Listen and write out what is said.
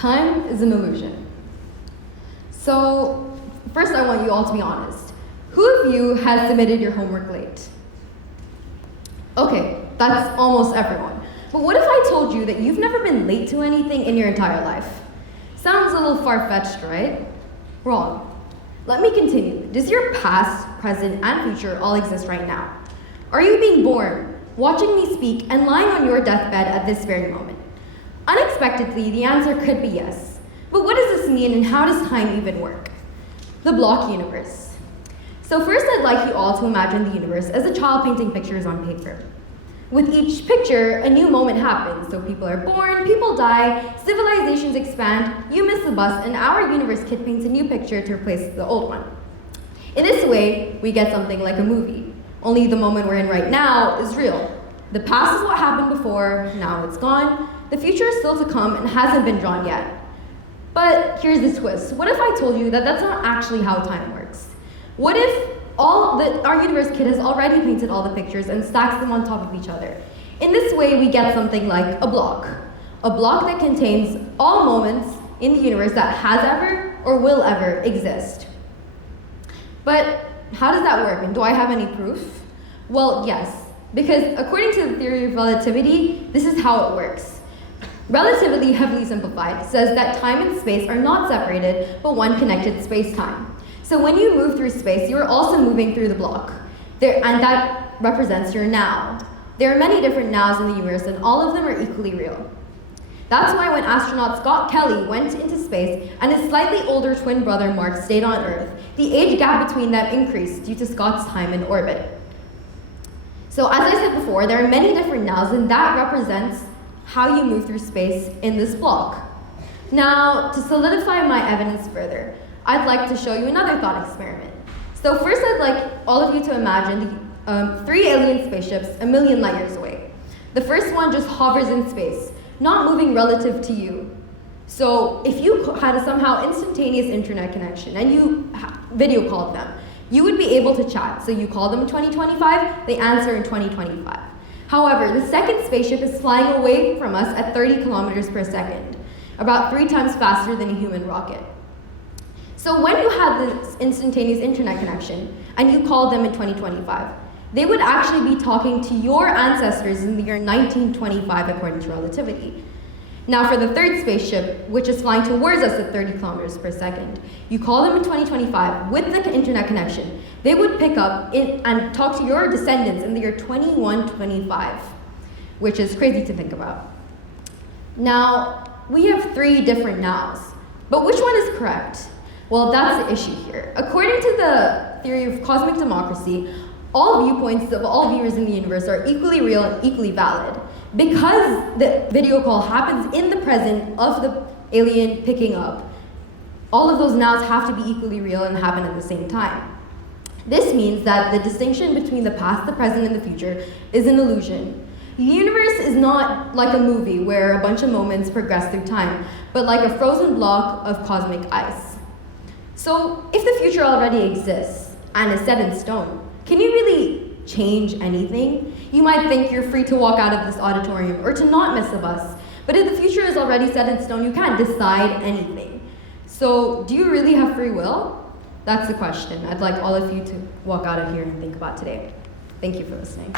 Time is an illusion. So, first I want you all to be honest. Who of you has submitted your homework late? Okay, that's almost everyone. But what if I told you that you've never been late to anything in your entire life? Sounds a little far-fetched, right? Wrong. Let me continue. Does your past, present, and future all exist right now? Are you being born, watching me speak, and lying on your deathbed at this very moment? Unexpectedly, the answer could be yes. But what does this mean and how does time even work? The block universe. So first I'd like you all to imagine the universe as a child painting pictures on paper. With each picture, a new moment happens. So people are born, people die, civilizations expand, you miss the bus, and our universe kit paints a new picture to replace the old one. In this way, we get something like a movie. Only the moment we're in right now is real. The past is what happened before, now it's gone. The future is still to come and hasn't been drawn yet. But here's the twist. What if I told you that that's not actually how time works? What if our universe kit has already painted all the pictures and stacks them on top of each other? In this way, we get something like a block. A block that contains all moments in the universe that has ever or will ever exist. But how does that work, and do I have any proof? Well, yes, because according to the theory of relativity, this is how it works. Relativity, heavily simplified, says that time and space are not separated, but one connected space-time. So when you move through space, you are also moving through the block, and that represents your now. There are many different nows in the universe, and all of them are equally real. That's why when astronaut Scott Kelly went into space and his slightly older twin brother Mark stayed on Earth, the age gap between them increased due to Scott's time in orbit. So as I said before, there are many different nows, and that represents how you move through space in this block. Now, to solidify my evidence further, I'd like to show you another thought experiment. So first I'd like all of you to imagine the 3 alien spaceships a million light years away. The first one just hovers in space, not moving relative to you. So if you had a somehow instantaneous internet connection and you video called them, you would be able to chat. So you call them in 2025, they answer in 2025. However, the second spaceship is flying away from us at 30 kilometers per second, about 3 times faster than a human rocket. So when you had this instantaneous internet connection and you called them in 2025, they would actually be talking to your ancestors in the year 1925 according to relativity. Now for the third spaceship, which is flying towards us at 30 kilometers per second, you call them in 2025 with the internet connection, they would pick up and talk to your descendants in the year 2125, which is crazy to think about. Now, we have 3 different nows, but which one is correct? Well, that's the issue here. According to the theory of cosmic democracy, all viewpoints of all viewers in the universe are equally real and equally valid. Because the video call happens in the present of the alien picking up, all of those nows have to be equally real and happen at the same time. This means that the distinction between the past, the present, and the future is an illusion. The universe is not like a movie where a bunch of moments progress through time, but like a frozen block of cosmic ice. So if the future already exists and is set in stone, can you really change anything? You might think you're free to walk out of this auditorium or to not miss a bus, but if the future is already set in stone, you can't decide anything. So do you really have free will? That's the question I'd like all of you to walk out of here and think about today. Thank you for listening.